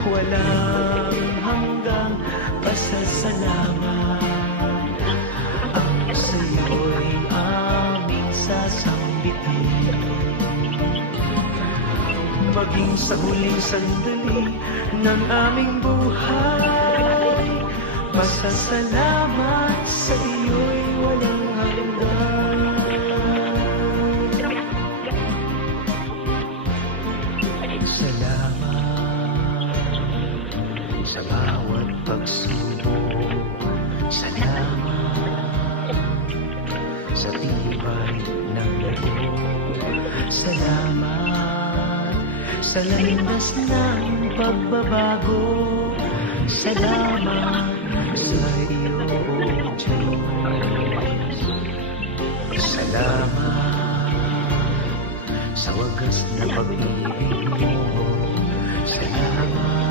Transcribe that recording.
Walang hanggang pasasalamat ang sa'yo'y aming sasambitin. Maging sa huling sandali ng aming buhay, pasasalamat sa iyo'y walang hanggan. Salamat sa bawat pagsubok, salamat sa tibay ng loob, salamat sa landas ng pagbabago, salamat sa iyo, O Diyos. Salamat sa wagas na pag-ibig mo, salamat.